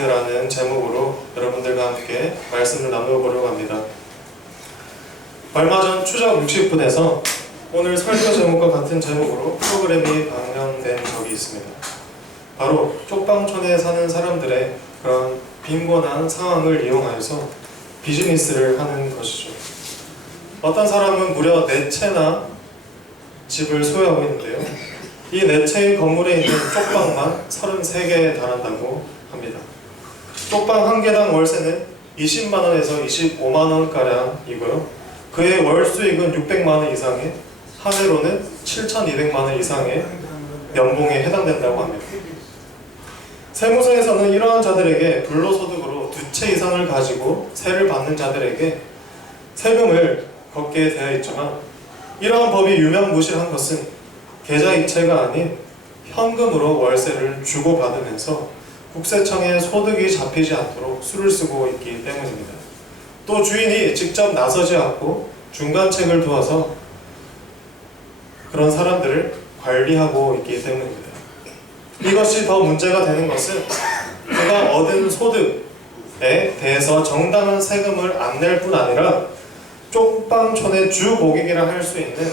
비즈니스라는 제목으로 여러분들과 함께 말씀을 나누어보려고 합니다. 얼마 전 추적 60분에서 오늘 설교 제목과 같은 제목으로 프로그램이 방영된 적이 있습니다. 바로 쪽방촌에 사는 사람들의 그런 빈곤한 상황을 이용하여서 비즈니스를 하는 것이죠. 어떤 사람은 무려 4채나 집을 소유하고 있는데요. 이 4채의 건물에 있는 쪽방만 33개에 달한다고 합니다. 쪽방 한 개당 월세는 20만원에서 25만원가량이고요. 그의 월 수익은 600만원 이상의, 한 해로는 7,200만원 이상의 연봉에 해당된다고 합니다. 세무서에서는 이러한 자들에게 불로소득으로 2채 이상을 가지고 세를 받는 자들에게 세금을 걷게 되어 있지만, 이러한 법이 유명무실한 것은 계좌이체가 아닌 현금으로 월세를 주고받으면서 국세청에 소득이 잡히지 않도록 수를 쓰고 있기 때문입니다. 또 주인이 직접 나서지 않고 중간책을 두어서 그런 사람들을 관리하고 있기 때문입니다. 이것이 더 문제가 되는 것은 그가 얻은 소득에 대해서 정당한 세금을 안 낼 뿐 아니라 쪽방촌의 주 고객이라 할 수 있는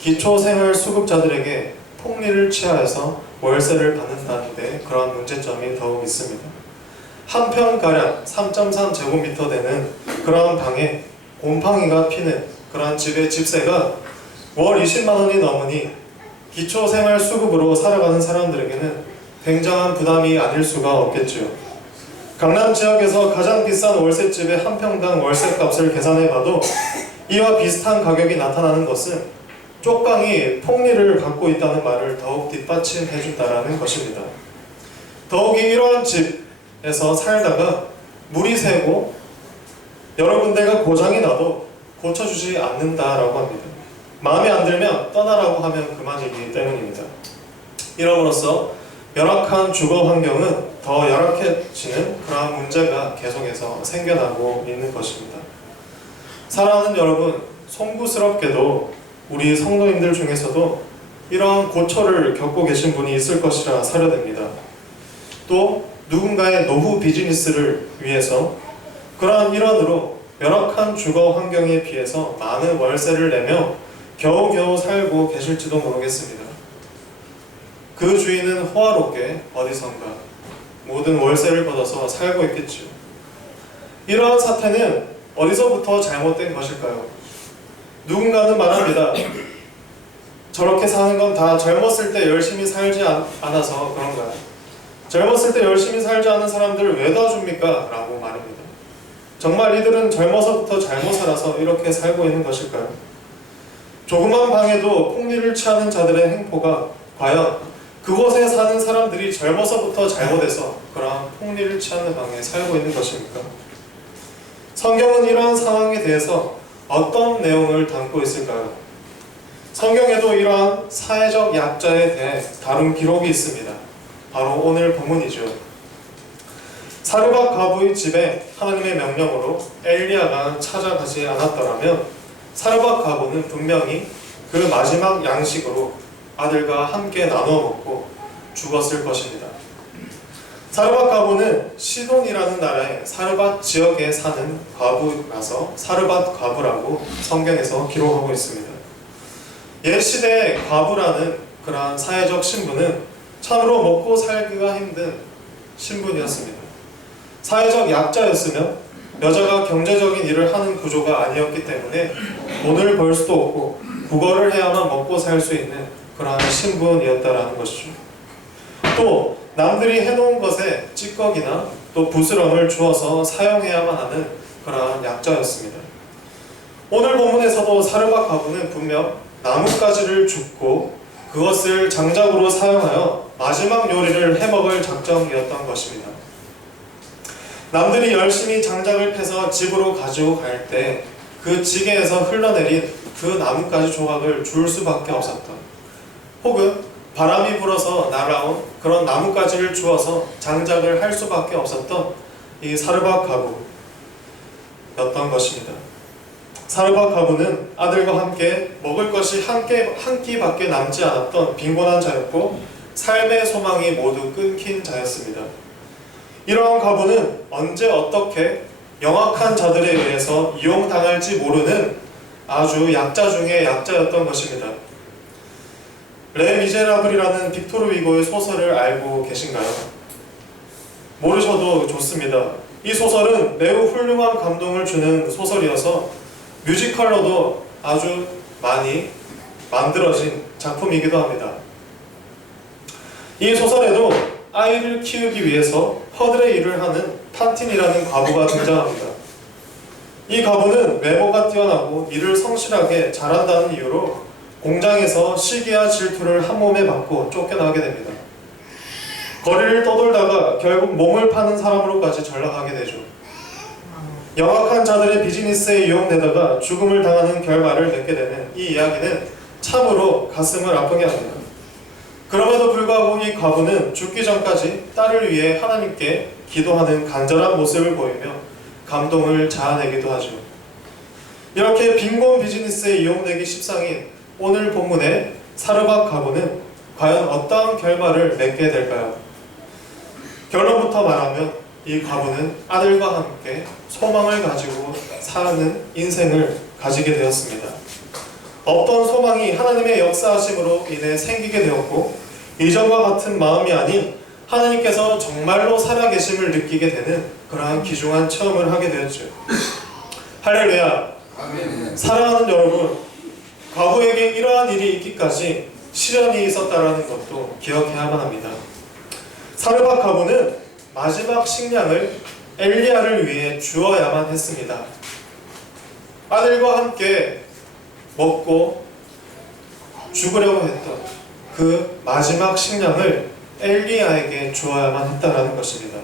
기초생활수급자들에게 폭리를 취하여서 월세를 받는다는 데 그러한 문제점이 더욱 있습니다. 한 평가량 3.3제곱미터 되는 그러한 방에 곰팡이가 피는 그러한 집의 집세가 월 20만원이 넘으니 기초생활수급으로 살아가는 사람들에게는 굉장한 부담이 아닐 수가 없겠지요. 강남 지역에서 가장 비싼 월세집의 한 평당 월세값을 계산해봐도 이와 비슷한 가격이 나타나는 것은 쪽방이 폭리를 받고 있다는 말을 더욱 뒷받침해준다는 것입니다. 더욱이 이러한 집에서 살다가 물이 새고 여러 군데가 고장이 나도 고쳐주지 않는다라고 합니다. 마음에 안 들면 떠나라고 하면 그만이기 때문입니다. 이러므로써 열악한 주거 환경은 더 열악해지는 그러한 문제가 계속해서 생겨나고 있는 것입니다. 사랑하는 여러분, 송구스럽게도 우리 성도님들 중에서도 이러한 고초를 겪고 계신 분이 있을 것이라 사료됩니다. 또 누군가의 노후 비즈니스를 위해서 그러한 일환으로 열악한 주거 환경에 비해서 많은 월세를 내며 겨우겨우 살고 계실지도 모르겠습니다. 그 주인은 호화롭게 어디선가 모든 월세를 걷어서 살고 있겠지요. 이러한 사태는 어디서부터 잘못된 것일까요? 누군가는 말합니다. 저렇게 사는 건 다 젊었을 때 열심히 살지 않아서 그런가요? 젊었을 때 열심히 살지 않은 사람들을 왜 도와줍니까? 라고 말합니다. 정말 이들은 젊어서부터 잘못 살아서 이렇게 살고 있는 것일까요? 조그만 방에도 폭리를 취하는 자들의 행포가 과연 그곳에 사는 사람들이 젊어서부터 잘못해서 그러한 폭리를 취하는 방에 살고 있는 것입니까? 성경은 이러한 상황에 대해서 어떤 내용을 담고 있을까요? 성경에도 이러한 사회적 약자에 대해 다룬 기록이 있습니다. 바로 오늘 본문이죠. 사르밧 과부의 집에 하나님의 명령으로 엘리야가 찾아가지 않았더라면 사르밧 과부는 분명히 그 마지막 양식으로 아들과 함께 나눠 먹고 죽었을 것입니다. 사르밧 과부는 시돈이라는 나라의 사르밧 지역에 사는 과부라서 사르밧 과부라고 성경에서 기록하고 있습니다. 옛 시대의 과부라는 그러한 사회적 신분은 참으로 먹고 살기가 힘든 신분이었습니다. 사회적 약자였으며 여자가 경제적인 일을 하는 구조가 아니었기 때문에 돈을 벌 수도 없고 국어를 해야만 먹고 살 수 있는 그러한 신분이었다라는 것이죠. 또 남들이 해놓은 것에 찌꺼기나 또 부스럼을 주어서 사용해야만 하는 그러한 약자였습니다. 오늘 본문에서도 사르밧 과부는 분명 나뭇가지를 줍고 그것을 장작으로 사용하여 마지막 요리를 해먹을 작정이었던 것입니다. 남들이 열심히 장작을 패서 집으로 가지고 갈 때 그 지게에서 흘러내린 그 나뭇가지 조각을 줄 수밖에 없었던, 혹은 바람이 불어서 날아온 그런 나뭇가지를 주어서 장작을 할 수밖에 없었던 이 사르밧 과부였던 것입니다. 사르밧 과부는 아들과 함께 먹을 것이 한 끼밖에 남지 않았던 빈곤한 자였고 삶의 소망이 모두 끊긴 자였습니다. 이러한 과부는 언제 어떻게 영악한 자들에 의해서 이용당할지 모르는 아주 약자 중의 약자였던 것입니다. 레 미제라블이라는 빅토르 위고의 소설을 알고 계신가요? 모르셔도 좋습니다. 이 소설은 매우 훌륭한 감동을 주는 소설이어서 뮤지컬로도 아주 많이 만들어진 작품이기도 합니다. 이 소설에도 아이를 키우기 위해서 허들의 일을 하는 판틴이라는 과부가 등장합니다. 이 과부는 외모가 뛰어나고 일을 성실하게 잘한다는 이유로 공장에서 시기와 질투를 한 몸에 받고 쫓겨나게 됩니다. 거리를 떠돌다가 결국 몸을 파는 사람으로까지 전락하게 되죠. 영악한 자들의 비즈니스에 이용되다가 죽음을 당하는 결말을 맺게 되는 이 이야기는 참으로 가슴을 아프게 합니다. 그럼에도 불구하고 이 과부는 죽기 전까지 딸을 위해 하나님께 기도하는 간절한 모습을 보이며 감동을 자아내기도 하죠. 이렇게 빈곤 비즈니스에 이용되기 십상인 오늘 본문의 사르밧 과부는 과연 어떠한 결말을 맺게 될까요? 결론부터 말하면 이 과부는 아들과 함께 소망을 가지고 사는 인생을 가지게 되었습니다. 없던 소망이 하나님의 역사하심으로 인해 생기게 되었고, 이전과 같은 마음이 아닌 하나님께서 정말로 살아계심을 느끼게 되는 그러한 귀중한 체험을 하게 되었죠. 할렐루야. 아멘. 사랑하는 여러분, 과부에게 이러한 일이 있기까지 시련이 있었다는 것도 기억해야만 합니다. 사르밧 과부는 마지막 식량을 엘리야를 위해 주어야만 했습니다. 아들과 함께 먹고 죽으려고 했던 그 마지막 식량을 엘리야에게 주어야만 했다는 것입니다.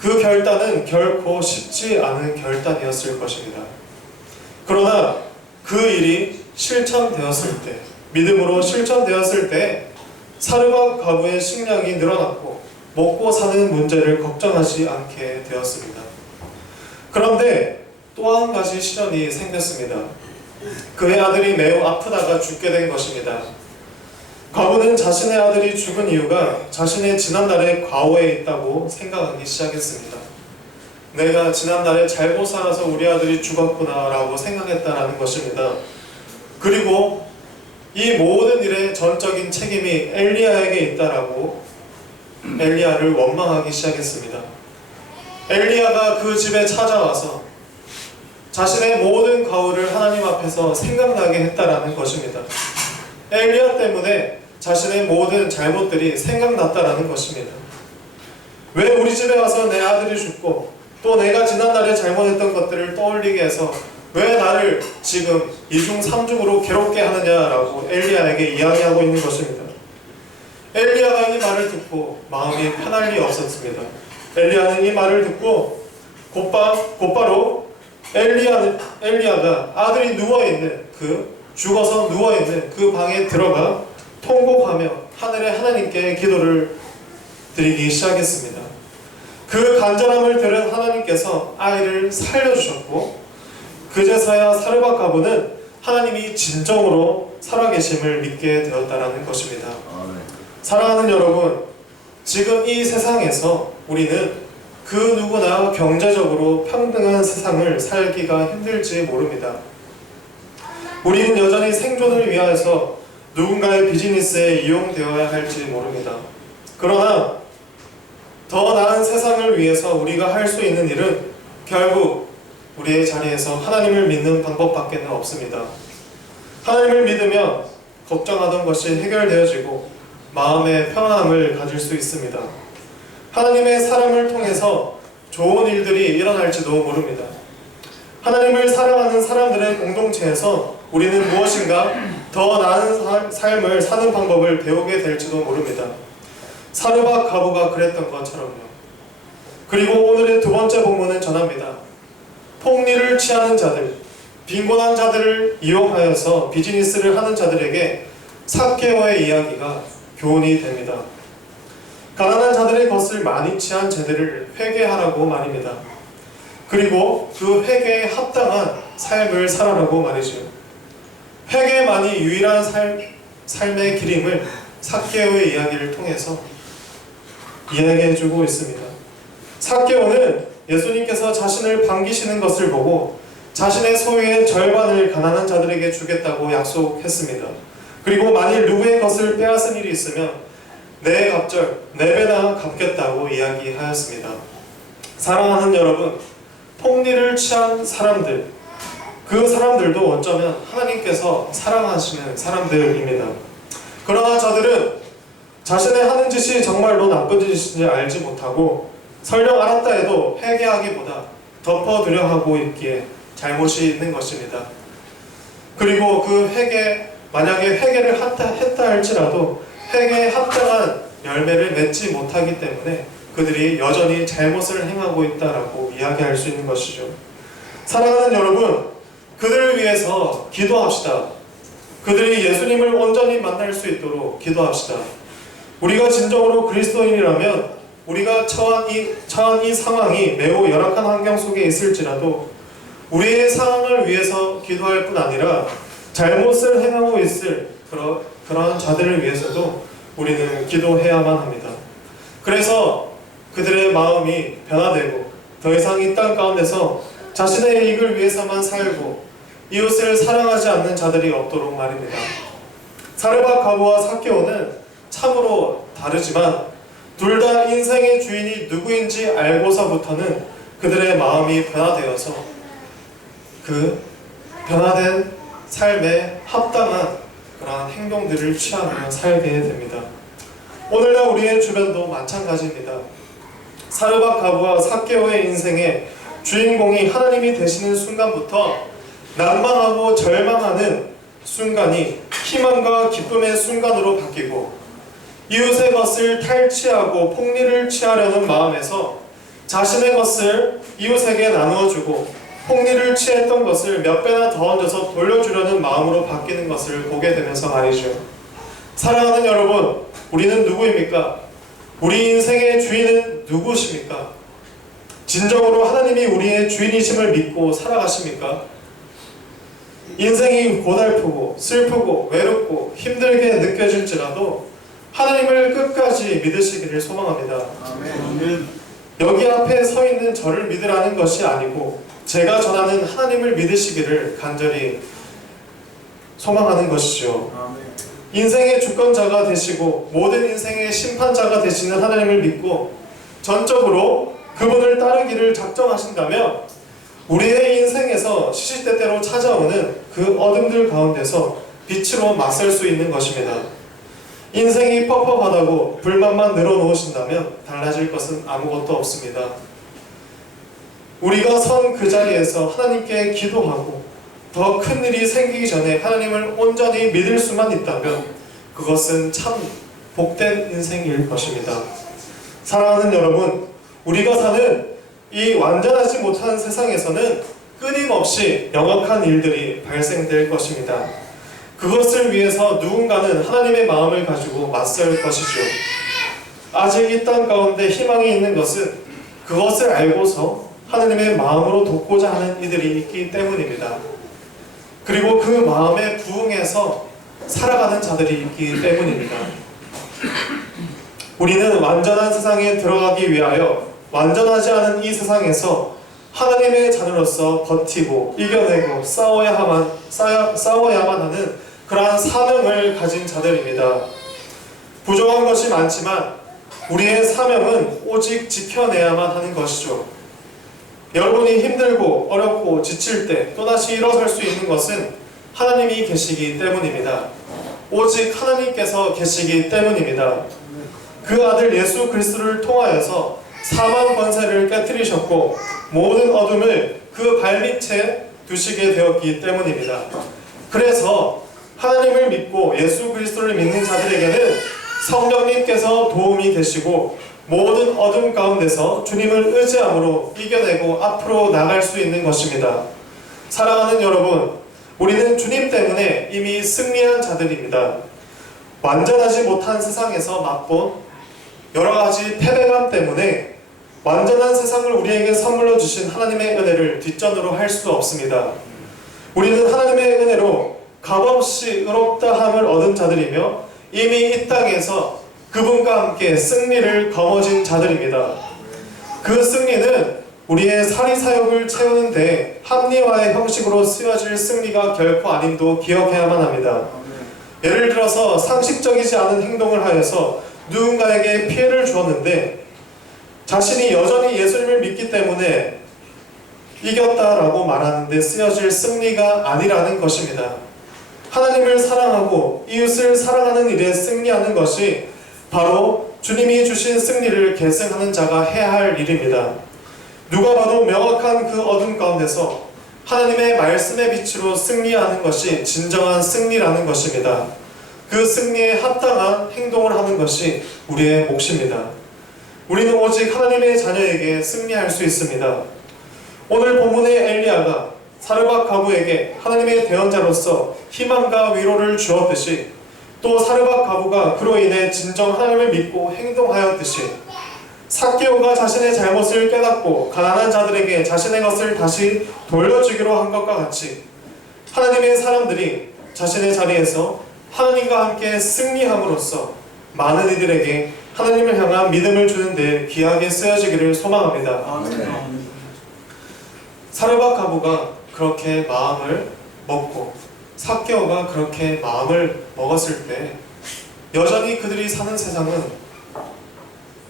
그 결단은 결코 쉽지 않은 결단이었을 것입니다. 그러나 그 일이 실천되었을 때, 믿음으로 실천되었을 때 사르밧 과부의 식량이 늘어났고 먹고 사는 문제를 걱정하지 않게 되었습니다. 그런데 또 한 가지 시련이 생겼습니다. 그의 아들이 매우 아프다가 죽게 된 것입니다. 과부는 자신의 아들이 죽은 이유가 자신의 지난날의 과오에 있다고 생각하기 시작했습니다. 내가 지난날에 잘못 살아서 우리 아들이 죽었구나 라고 생각했다라는 것입니다. 그리고 이 모든 일의 전적인 책임이 엘리야에게 있다라고 엘리야를 원망하기 시작했습니다. 엘리야가 그 집에 찾아와서 자신의 모든 과오를 하나님 앞에서 생각나게 했다라는 것입니다. 엘리야 때문에 자신의 모든 잘못들이 생각났다라는 것입니다. 왜 우리 집에 와서 내 아들이 죽고 또 내가 지난날에 잘못했던 것들을 떠올리게 해서 왜 나를 지금 이중 삼중으로 괴롭게 하느냐라고 엘리야에게 이야기하고 있는 것입니다. 엘리야가 이 말을 듣고 마음이 편할 리 없었습니다. 엘리야는 이 말을 듣고 곧바로 엘리야가 아들이 누워있는 죽어서 누워있는 그 방에 들어가 통곡하며 하늘의 하나님께 기도를 드리기 시작했습니다. 그 간절함을 들은 하나님께서 아이를 살려주셨고, 그제서야 사르밧 과부는 하나님이 진정으로 살아계심을 믿게 되었다는 것입니다. 사랑하는 여러분, 지금 이 세상에서 우리는 그 누구나 경제적으로 평등한 세상을 살기가 힘들지 모릅니다. 우리는 여전히 생존을 위하여서 누군가의 비즈니스에 이용되어야 할지 모릅니다. 그러나 더 나은 세상을 위해서 우리가 할 수 있는 일은 결국 우리의 자리에서 하나님을 믿는 방법밖에 없습니다. 하나님을 믿으면 걱정하던 것이 해결되어지고 마음의 평안함을 가질 수 있습니다. 하나님의 사람을 통해서 좋은 일들이 일어날지도 모릅니다. 하나님을 사랑하는 사람들의 공동체에서 우리는 무엇인가 더 나은 삶을 사는 방법을 배우게 될지도 모릅니다. 사르밧 과부가 그랬던 것처럼요. 그리고 오늘의 두 번째 본문은 전합니다. 폭리를 취하는 자들, 빈곤한 자들을 이용하여서 비즈니스를 하는 자들에게 삭개오의 이야기가 교훈이 됩니다. 가난한 자들의 것을 많이 취한 자들을 회개하라고 말입니다. 그리고 그 회개에 합당한 삶을 살아라고 말이죠. 회개만이 유일한 삶의 길임을 삭개오의 이야기를 통해서 이야기해주고 있습니다. 삭개오는 예수님께서 자신을 반기시는 것을 보고 자신의 소유의 절반을 가난한 자들에게 주겠다고 약속했습니다. 그리고 만일 누구의 것을 빼앗은 일이 있으면 내 갑절, 네 배나 갚겠다고 이야기하였습니다. 사랑하는 여러분, 폭리를 취한 사람들, 그 사람들도 어쩌면 하나님께서 사랑하시는 사람들입니다. 그러나 저들은 자신의 하는 짓이 정말로 나쁜 짓인지 알지 못하고 설령 알았다 해도 회개하기보다 덮어두려 하고 있기에 잘못이 있는 것입니다. 그리고 그 만약에 회개를 했다 할지라도 회개에 합당한 열매를 맺지 못하기 때문에 그들이 여전히 잘못을 행하고 있다라고 이야기할 수 있는 것이죠. 사랑하는 여러분, 그들을 위해서 기도합시다. 그들이 예수님을 온전히 만날 수 있도록 기도합시다. 우리가 진정으로 그리스도인이라면 우리가 처한 이 상황이 매우 열악한 환경 속에 있을지라도 우리의 상황을 위해서 기도할 뿐 아니라 잘못을 행하고 있을 그런 자들을 위해서도 우리는 기도해야만 합니다. 그래서 그들의 마음이 변화되고 더 이상 이 땅 가운데서 자신의 이익을 위해서만 살고 이웃을 사랑하지 않는 자들이 없도록 말입니다. 사르밧 과부와 삭개오는 참으로 다르지만 둘 다 인생의 주인이 누구인지 알고서부터는 그들의 마음이 변화되어서 그 변화된 삶에 합당한 그러한 행동들을 취하며 살게 됩니다. 오늘날 우리의 주변도 마찬가지입니다. 사르밧 과부와 삭개오의 인생의 주인공이 하나님이 되시는 순간부터 난망하고 절망하는 순간이 희망과 기쁨의 순간으로 바뀌고 이웃의 것을 탈취하고 폭리를 취하려는 마음에서 자신의 것을 이웃에게 나누어주고 폭리를 취했던 것을 몇 배나 더 얹어서 돌려주려는 마음으로 바뀌는 것을 보게 되면서 말이죠. 사랑하는 여러분, 우리는 누구입니까? 우리 인생의 주인은 누구십니까? 진정으로 하나님이 우리의 주인이심을 믿고 살아가십니까? 인생이 고달프고 슬프고 외롭고 힘들게 느껴질지라도 하나님을 끝까지 믿으시기를 소망합니다. 아멘. 여기 앞에 서 있는 저를 믿으라는 것이 아니고 제가 전하는 하나님을 믿으시기를 간절히 소망하는 것이죠. 아멘. 인생의 주권자가 되시고 모든 인생의 심판자가 되시는 하나님을 믿고 전적으로 그분을 따르기를 작정하신다면 우리의 인생에서 시시때때로 찾아오는 그 어둠들 가운데서 빛으로 맞설 수 있는 것입니다. 인생이 퍽퍽하다고 불만만 늘어놓으신다면 달라질 것은 아무것도 없습니다. 우리가 선 그 자리에서 하나님께 기도하고 더 큰 일이 생기기 전에 하나님을 온전히 믿을 수만 있다면 그것은 참 복된 인생일 것입니다. 사랑하는 여러분, 우리가 사는 이 완전하지 못한 세상에서는 끊임없이 영악한 일들이 발생될 것입니다. 그것을 위해서 누군가는 하나님의 마음을 가지고 맞설 것이죠. 아직 이 땅 가운데 희망이 있는 것은 그것을 알고서 하나님의 마음으로 돕고자 하는 이들이 있기 때문입니다. 그리고 그 마음에 부응해서 살아가는 자들이 있기 때문입니다. 우리는 완전한 세상에 들어가기 위하여 완전하지 않은 이 세상에서 하나님의 자녀로서 버티고 이겨내고 싸워야만 하는 그러한 사명을 가진 자들입니다. 부족한 것이 많지만 우리의 사명은 오직 지켜내야만 하는 것이죠. 여러분이 힘들고 어렵고 지칠 때 또다시 일어설 수 있는 것은 하나님이 계시기 때문입니다. 오직 하나님께서 계시기 때문입니다. 그 아들 예수 그리스도를 통하여서 사망 권세를 깨뜨리셨고 모든 어둠을 그 발밑에 두시게 되었기 때문입니다. 그래서 하나님을 믿고 예수 그리스도를 믿는 자들에게는 성령님께서 도움이 되시고 모든 어둠 가운데서 주님을 의지함으로 이겨내고 앞으로 나갈 수 있는 것입니다. 사랑하는 여러분, 우리는 주님 때문에 이미 승리한 자들입니다. 완전하지 못한 세상에서 맛본 여러가지 패배감 때문에 완전한 세상을 우리에게 선물로 주신 하나님의 은혜를 뒷전으로 할 수 없습니다. 우리는 하나님의 은혜로 값없이 의롭다함을 얻은 자들이며 이미 이 땅에서 그분과 함께 승리를 거머쥔 자들입니다. 그 승리는 우리의 사리사욕을 채우는데 합리화의 형식으로 쓰여질 승리가 결코 아님도 기억해야만 합니다. 예를 들어서 상식적이지 않은 행동을 하여서 누군가에게 피해를 주었는데 자신이 여전히 예수님을 믿기 때문에 이겼다라고 말하는 데 쓰여질 승리가 아니라는 것입니다. 하나님을 사랑하고 이웃을 사랑하는 일에 승리하는 것이 바로 주님이 주신 승리를 계승하는 자가 해야 할 일입니다. 누가 봐도 명확한 그 어둠 가운데서 하나님의 말씀의 빛으로 승리하는 것이 진정한 승리라는 것입니다. 그 승리에 합당한 행동을 하는 것이 우리의 몫입니다. 우리는 오직 하나님의 자녀에게 승리할 수 있습니다. 오늘 본문의 엘리야가 사르밧 과부에게 하나님의 대언자로서 희망과 위로를 주었듯이 또 사르밧 과부가 그로 인해 진정 하나님을 믿고 행동하였듯이 삭개오가 자신의 잘못을 깨닫고 가난한 자들에게 자신의 것을 다시 돌려주기로 한 것과 같이 하나님의 사람들이 자신의 자리에서 하나님과 함께 승리함으로써 많은 이들에게 하나님을 향한 믿음을 주는 데 귀하게 쓰여지기를 소망합니다. 사르밧 과부가 그렇게 마음을 먹고 삭개오가 그렇게 마음을 먹었을 때 여전히 그들이 사는 세상은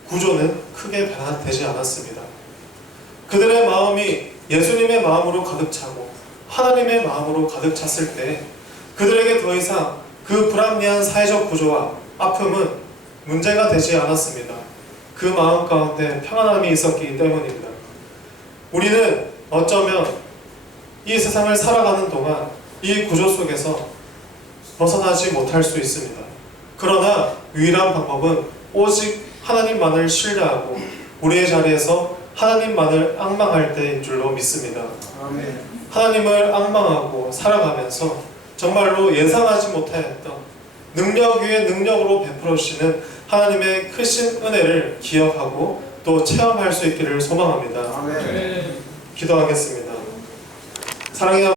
구조는 크게 변화되지 않았습니다. 그들의 마음이 예수님의 마음으로 가득 차고 하나님의 마음으로 가득 찼을 때 그들에게 더 이상 그 불합리한 사회적 구조와 아픔은 문제가 되지 않았습니다. 그 마음 가운데 평안함이 있었기 때문입니다. 우리는 어쩌면 이 세상을 살아가는 동안 이 구조 속에서 벗어나지 못할 수 있습니다. 그러나 유일한 방법은 오직 하나님만을 신뢰하고 우리의 자리에서 하나님만을 앙망할 때인 줄로 믿습니다. 아멘. 하나님을 앙망하고 살아가면서 정말로 예상하지 못하였던 능력 위에 능력으로 베풀어 주시는 하나님의 크신 은혜를 기억하고 또 체험할 수 있기를 소망합니다. 아멘. 기도하겠습니다. 사랑의